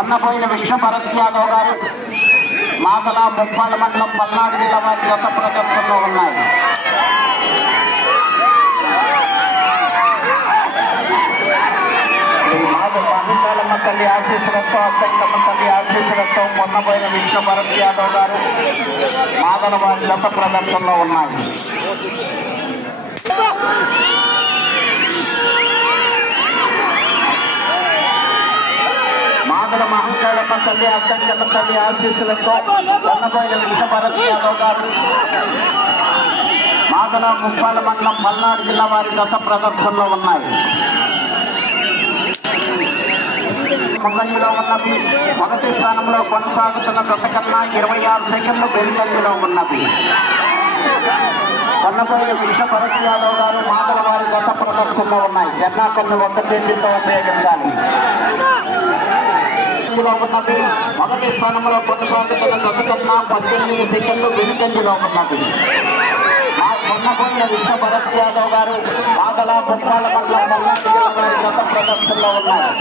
కొన్నపోయిన విష్ణు భరత్ యాదవ్ గారు మాతల ముప్పాల మండలం పల్నాడు జిల్లా వారి గత ప్రదర్శనలో ఉన్నాయి. శ్రీ తల్లి ఆశీస్సులతో అత్తమ్మ తల్లి ఆశీస్సులతో మొన్నపోయిన విష్ణు భరత్ యాదవ్ గారు మాదల వారి గత ప్రదర్శనలో ఉన్నాయి. మహంకాళమ్మ తల్లి అత్తయ్యమ్మ తల్లి ఆశీస్సులతో మొన్నపోయిన విష్ణు యాదవ్ గారు. మాదల ముప్పాల మండలం పల్నాడు జిల్లా వారి దశ ప్రదర్శనలో ఉన్నాయి. ముందంజలో ఉన్నది. మొదటి స్థానంలో కొనసాగుతున్న దశ కన్నా ఇరవై ఆరు సెకండ్లు వెనుకంజలో ఉన్నది. కన్నపోయిన విష భరత్ యాదవ్ గారు మాదల వారి దశ ప్రదర్శనలో ఉన్నాయి. జన్నా కొన్ని ఒక్క తేదీతో ఉపయోగించాలి. లో ఉన్నది మొదటి స్థానంలో కొనసాగుతున్న దశ పద్దెనిమిది సెకండ్లు వెనుకంజలో ఉన్నది. మా కొన్నపోయిన విశ్వ భరత్ యాదవ్ గారు మాదల ముప్పాల మండలం గత ప్రదర్శనలో ఉన్నారు.